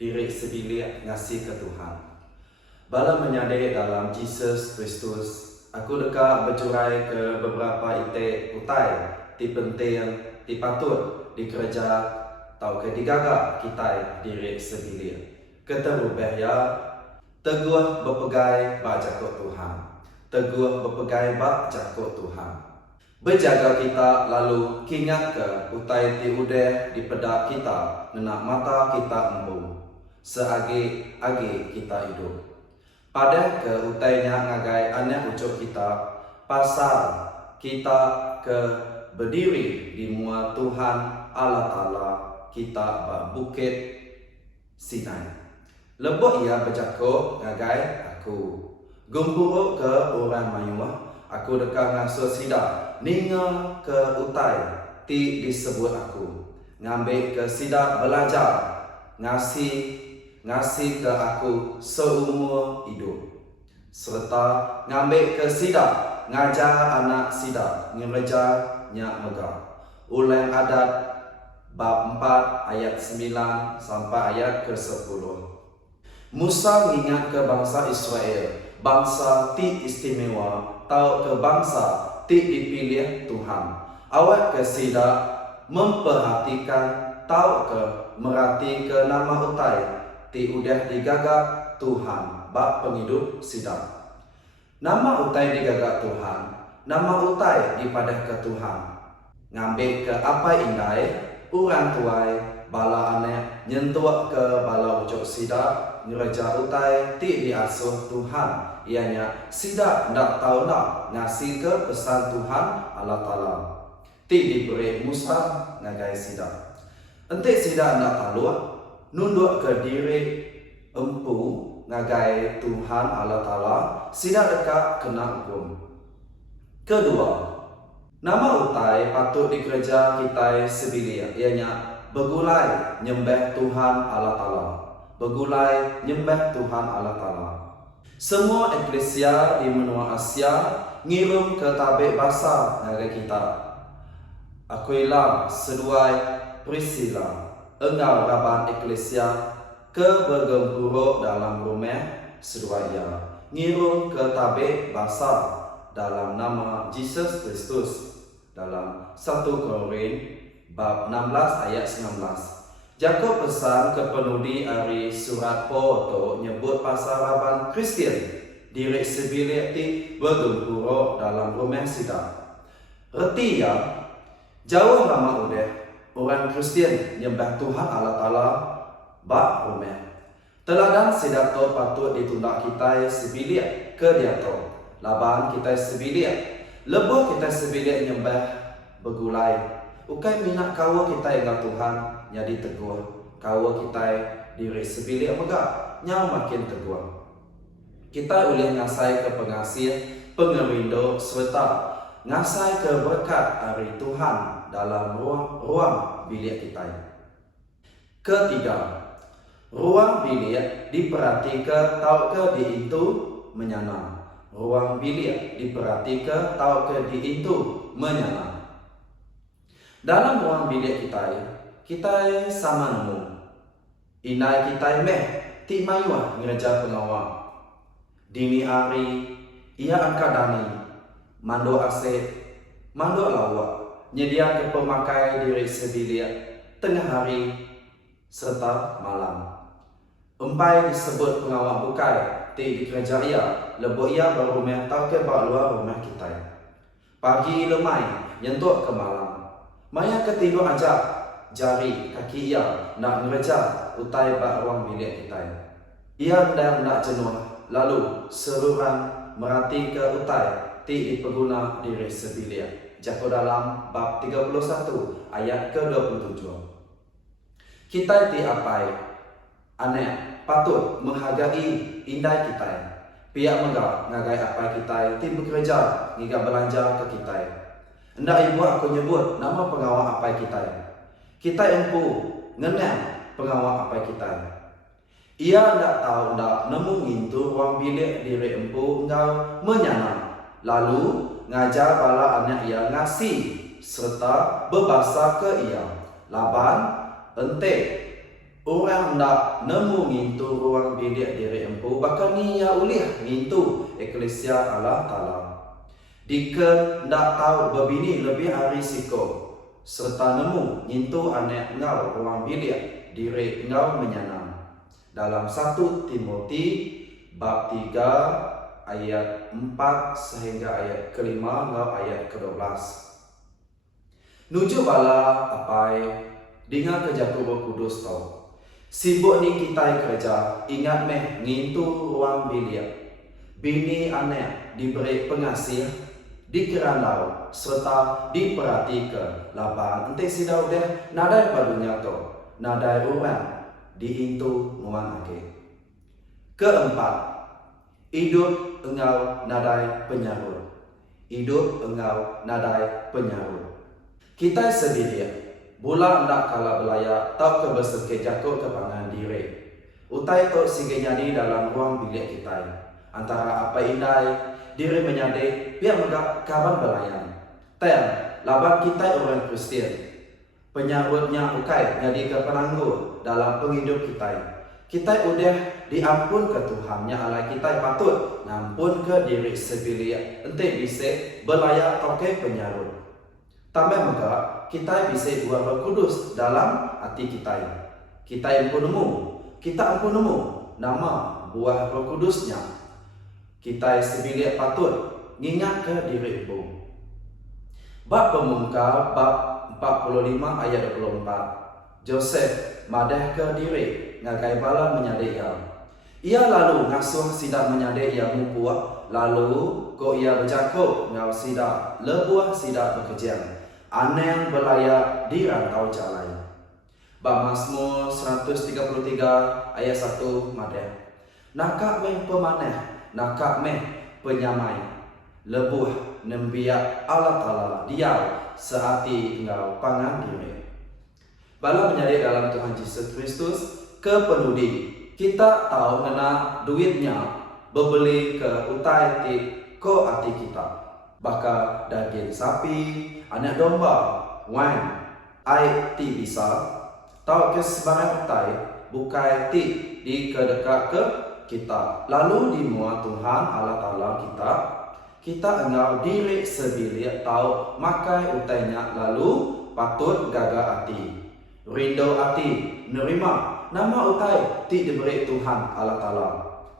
diri sebilik ngasih ke Tuhan. Bala menyadari dalam Yesus Kristus, aku dekat berjurai ke beberapa utai ti penting ti patut dikerja tau ke digagak kita diri sebilik. Keterubah ya, teguh berpegai bak jakut Tuhan. Teguh berpegai bak jakut Tuhan. Berjaga kita lalu kingat ke utai ti udeh di pedak kita, nenak mata kita embung. Seagi-agi kita hidup. Pada ke utainya ngagai anak ucap kita, pasal kita ke berdiri di mua Tuhan Allah Ta'ala kita bak bukit Sinai. Lebok ia berjakuk ngagai aku. Gempuruk ke orang mayuah, aku dekat ngasuh sida, ninga ke utai, ti disebut aku. Ngambil ke sida belajar, ngasih ke aku seumur hidup. Serta ngambil ke sida, ngajar anak sida, ngereja nyak megah. Ulang Adat bab 4 ayat 9 sampai ayat ke-10. Musa mengingat ke bangsa Israel, bangsa ti istimewa, tau ke bangsa ti dipilih Tuhan. Awak ke sida memperhatikan, tau ke merhati ke nama utai ti udah digagak Tuhan bak penghidup sida. Nama utai digagak Tuhan, nama utai dipadah ke Tuhan. Ngambil ke apa indai, urang tuai, bala anek nyentuak ke bala ucok sida, ngereja utai ti diasuh Tuhan. Ianya sida ndak tahu nak ngasih ke pesan Tuhan Allah Ta'ala. Ti diberi Musa ngagai sida. Entik sida ndak tahu nunduk ke diri empu ngagai Tuhan Allah Ta'ala, sida dekat kena hukum. Kedua, nama utai patut dikerja kita sebilia, ianya bergulai nyembah Tuhan Allah Ta'ala. Bergulai nyembah Tuhan Allah Ta'ala. Semua eklesia di benua Asia ngirim ke tabik basar ngagai kita. Aquila seduai Priscilla, engau raban eklesia ke bergempuruk dalam rumah seduaya, ngirum ke tabik basar dalam nama Yesus Kristus dalam 1 Korin bab 16 ayat 19. Jakob pesan ke penudi ari surat Poto nyebut pasal raban Kristian diri sebilik ti bergempuruk dalam rumah sida. Reti ya, jauh lama udah orang Kristian nyembah Tuhan Allah Ta'ala bak rumah. Teladan sidato patut ditunda kita sebilik ke diato. Laban kita sebilik, lebuh kita sebilik nyembah bergulai. Ukai minat kawa kita ingat Tuhan jadi teguh. Kawa kita diri sebilik megah nyau makin teguh. Kita boleh ngasai ke pengasih, pengerindo serta ngasai ke berkat dari Tuhan dalam ruang bilik kita. Ketiga, ruang bilik diperhatikan tau ke diintu menyana. Ruang bilik diperhatikan tau ke diintu menyana. Dalam ruang bilik kita sama nemu. Inai kita meh ti mayuah ngereja pengawal. Dini hari ia angkat dani, mando aset, mando lawak, nyedia ke pemakai diri sebilik tengah hari serta malam. Empai disebut pengawal bukai, ti dikerja ia, lebo ia berumah tau ke bak luar rumah kita. Pagi lemai, nyentuk ke malam. Maya ketidur ajak, jari kaki ia nak ngereja utai bak ruang bilik kita. Ia nak jenuh, lalu seruran merhati ke utai, ti dipeguna diri sebilik. Jatuh dalam bab 31 ayat ke-27. Kita ti apai aneh patut menghargai indai kita. Pihak megah ngagai apa kita ti bekerja ngiga belanja ke kita. Hendak ibu aku nyebut nama pengawal apa kita. Kita empu ngenang pengawal apa kita. Ia ndak tahu ndak nemu ngintu ruang bilik diri empu engkau menyana. Lalu ngajar bala anak ia ngasih serta berbahasa ke ia. Laban ente Orang nak nemu ngintu ruang bilik diri empu, bakal ni ya uliah ngintu eklesia Allah Ta'ala. Dika nak tahu berbini lebih risiko, serta nemu ngintu anak engau ruang bilik diri engau menyanam. Dalam 1 Timoti bab 3 ayat 4 sehingga ayat ke-5 engau ayat ke-12. Nuju bala apai dengan kerja Roh Kudus tau. Sibuk ni kita kerja, ingat meh ngintu ruang bilik. Bini anak diberi pengasih, dikerandau serta diperhatikan. Laban ente sidau deh nadai padunya tu, nadai orang diintu nguang ake. Keempat, hidup engau nadai penyarut. Hidup engau nadai penyarut. Kita sendiri Bula nak kala belaya tau ke bersekit jakut ke pangan diri. Utai tok sige jadi dalam ruang bilik kita. Antara apa indai diri menyade biar megak kaban belayan. Ten laban kita orang Kristian. Penyarutnya ukai jadi ke penangguh dalam penghidup kita. Kita udah diampun ke Tuhannya Allah kita patut ngampun ke diri sebilik. Ente bisa belaya tau ke penyarut. Tambah megak kita bisa buat Roh Kudus dalam hati kita. Kita ampun nemu nama buah Roh Kudusnya. Kita sebilik patut ngingat ke diri ibu. Bab Pemungkar bab 45 ayat 24. Joseph madah ke diri ngagai bala menyadek ia. Ia lalu ngasuh sidak menyadek ia mupuak, lalu ko ia bercakap ngau sidak lebuah sidak bekerja. Aneh yang belaya di rantau jalan. Bab Mazmur 133 ayat 1 madah. Nakak meh pemaneh, nakak meh penyamai. Lebuh nembiak Allah Ta'ala dia sehati engkau pangan diri. Bala menyadari dalam Tuhan Yesus Kristus kepenudi. Kita tahu ngena duitnya berbeli ke utai ti ko hati kita. Baka daging sapi, anak domba, wine, ai ti bisa, tau ke sebarang utai, bukai ti di kedekat ke kita. Lalu di mua Tuhan Allah Ta'ala kita engau diri sebilik tau makai utainya lalu patut gagal hati. Rindu hati, nerima nama utai ti diberi Tuhan Allah Ta'ala.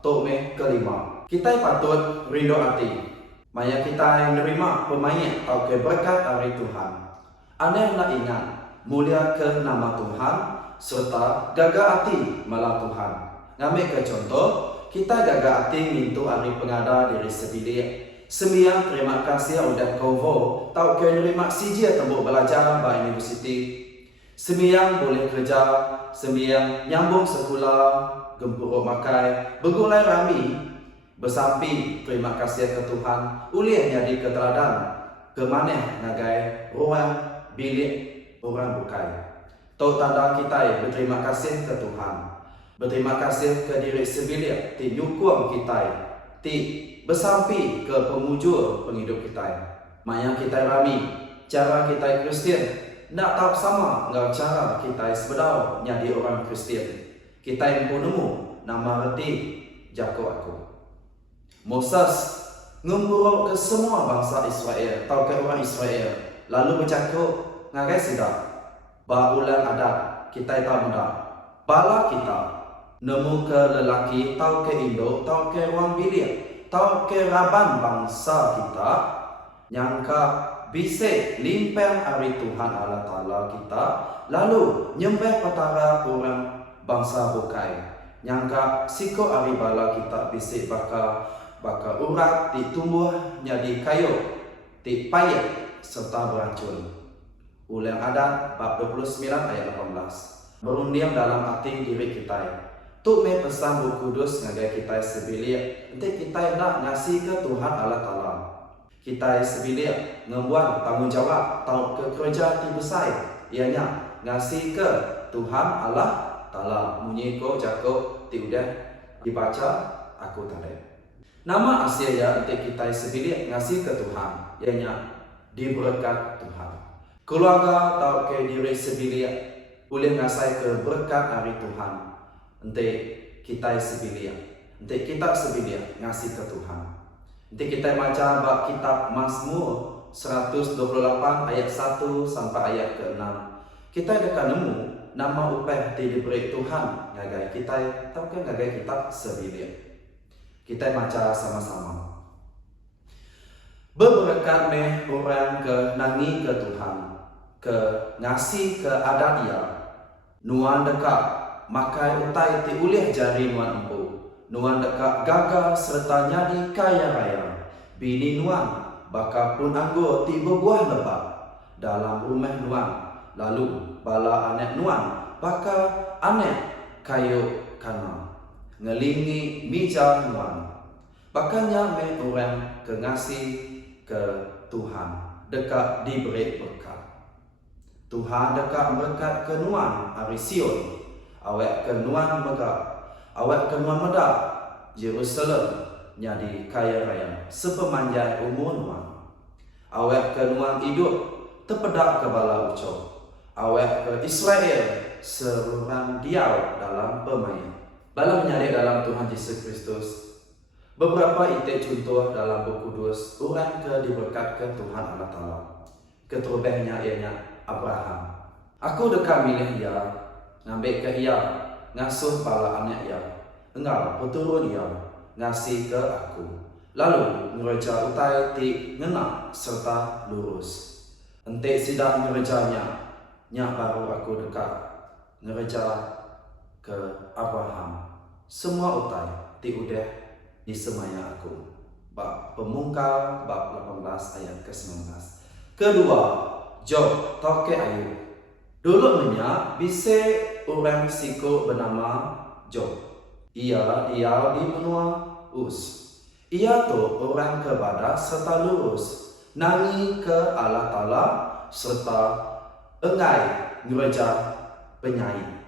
Tokme kelima, kita patut rindu hati. Maya kita yang nerima pemain atau keberkat dari Tuhan. Anda nak ingat mulia ke nama Tuhan serta gagal hati malah Tuhan. Ngambil ke contoh, kita gagal hati mintu hari pengada diri sebilik. Sembiang terima kasih udah kovo tau ke nerima siji tembuk belajar ba universiti. Sembiang boleh kerja, sembiang nyambung sekolah, gempuruk makai, begulai rami. Bersampi terima kasih ke Tuhan ulih jadi keteladan kemaneh ngagai ruang bilik orang bukai. Tau tanda kita berterima kasih ke Tuhan. Berterima kasih ke diri sebilik ti nyukuang kita ti bersampi ke pemujur penghidup kita. Maya kita rami cara kita Kristian nak tahu sama ngau cara kita sebenar jadi orang Kristian. Kita yang pun nemu nama reti jako aku. Moses ngemburu ke semua bangsa Israel, tau ke orang Israel, lalu bercakap ngagai sidak. Baulan adat kita tahu muda. Bala kita nemu ke lelaki, tau ke Indo, tau ke ruang bilik, tau ke raban bangsa kita, nyangka bisa limpang hari Tuhan Allah Ta'ala kita, lalu nyembah petara orang bangsa bukai. Nyangka siko hari bala kita bisa baka urat ditumbuh jadi kayu, ti payet serta beracun. Ulang adat bab 29 ayat 18. Berundiam dalam hati diri kita. Tu me pesan Roh Kudus ngagai kita sebilik. Nanti kita nak ngasih ke Tuhan Allah Ta'ala. Kita sebilik ngebuat tanggungjawab tau ke kerja ti besar. Ianya ngasih ke Tuhan Allah Ta'ala. Munyi ko jakok ti udah dibaca aku tadi. Nama Asia ya untuk kita sebilik ngasih ke Tuhan, ianya diberkat Tuhan. Keluarga tau ke diri sebilik boleh ngasai ke berkat dari Tuhan. Nanti kita sebilia. Nanti kita sebilia ngasih ke Tuhan. Nanti kita baca bab kitab Mazmur 128 ayat 1 sampai ayat ke-6. Kita akan nemu nama upah diberi Tuhan ngagai kita, tapi ngagai kita sebilia. Kita baca sama-sama. Berberkat meh orang ke nangi ke Tuhan, ke ngasih ke adat ia, nuan dekat, makai utai ti ulih jari nuan empu, nuan dekat gagah serta nyadi kaya raya, bini nuan, baka pun anggo ti berbuah lebat, dalam rumah nuan, lalu bala anak nuan, baka anak kayu kana, ngelingi mija nuan, bakanya meh orang ke ngasih ke Tuhan, dekat diberi berkat. Tuhan dekat berkat ke nuan ari Sion, awak ke nuan megah, awak ke nuan medak, Yerusalem nyadi kaya raya, sepemanjang umur nuan. Awak ke nuan hidup, terpedak ke bala ucap. Awak ke Israel, serurang diau dalam pemain. Bala menyalip dalam Tuhan Yesus Kristus. Beberapa itik contoh dalam buku kudus, orang ke diberkat ke Tuhan Allah Ta'ala. Keterubahnya ianya Abraham. Aku dekat milih ia, ngambil ke ia, ngasuh bala anak ia. Engkau peturun ia, ngasih ke aku. Lalu ngereja utai ti ngena serta lurus. Entik sidak ngerejanya, nyak baru aku dekat ngereja ke Abraham. Semua utai ti udah di semaya aku. Bab Pemungkal bab 18 ayat ke-19. Kedua, Job toke Ayub. Dulu minyak bisa orang siku bernama Job. Ia diau di menua Uz. Ia tu orang kebadak serta lurus, nangi ke Allah Ta'ala serta engai ngereja penyanyi.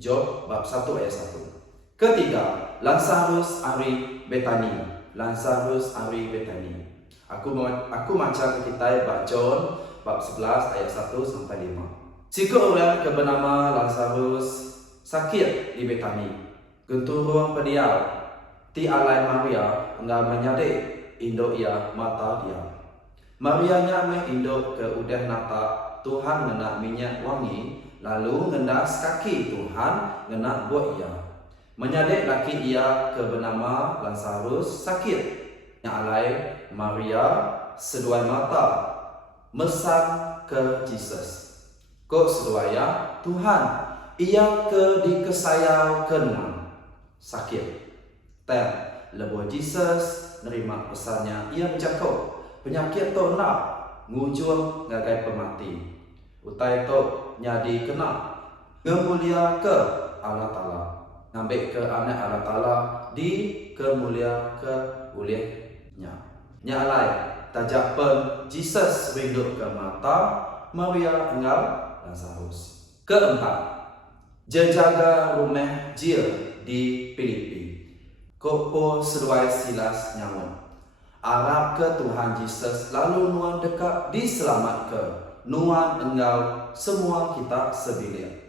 Job bab 1 ayat 1. Ketiga, Lazarus ari Betani. Lazarus ari Betani. Aku baca ke kita bab John bab 11 ayat 1 sampai 5. Siku orang ke bernama Lazarus sakit di Betani. Genturung pediau ti alai Maria enggak menyadik induk ia mata dia. Maria nyameh induk ke udah nata Tuhan ngena minyak wangi, lalu ngendas kaki Tuhan ngena buat ia. Menyadik laki ia ke bernama Lazarus sakit. Yang alai Maria seduai mata mesan ke Jesus. Kok seduaya Tuhan ia ke dikesayau kenuan sakit. Ten lebo Jesus nerima pesannya ia menjangkau penyakit tu nak ngujung ngagai pemati. Utai tu nyadi kena ngemulia ke Allah Ta'ala. Ngambil ke anak Allah Ta'ala di kemulia ke ulihnya. Nyalai tajak pen Jesus rindu ke mata Maria engau Lazarus. Keempat, jejaga rumah Jil di Filipi. Kopo seduai Silas nyamun. Arab ke Tuhan Yesus lalu nuan dekat diselamat ke nuan engau semua kita sebilir.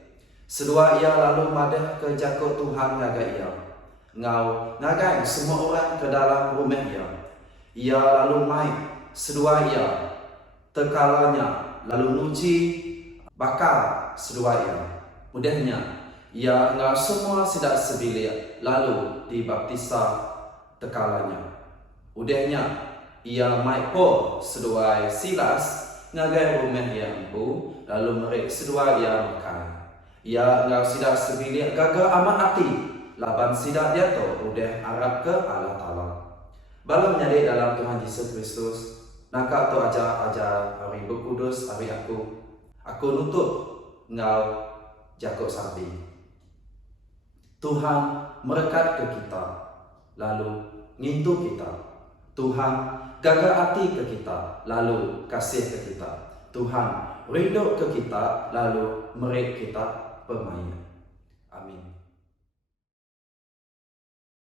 Sedua ia lalu madah ke jakut Tuhan ngagai ia. Ngau ngagai semua orang ke dalam rumah ia. Ia lalu main sedua ia. Tekalanya lalu nuji bakal sedua ia. Mudahnya ia ngau semua sidak sebilir lalu dibaptisa tekalanya. Udahnya ia main po sedua Silas ngagai rumah ia empu lalu mereka sedua ia makan. Ia engkau sidak sebilik gagal amat hati. Laban sidak dia tu udah Arab ke Allah Ta'ala. Bala menyadik dalam Tuhan Yesus Kristus. Nakak tu ajar hari berkudus hari aku. Aku nutup engkau jakut sabi. Tuhan merekat ke kita. Lalu ngintu kita. Tuhan gagal hati ke kita. Lalu kasih ke kita. Tuhan rindu ke kita. Lalu merek kita pemain. Amin.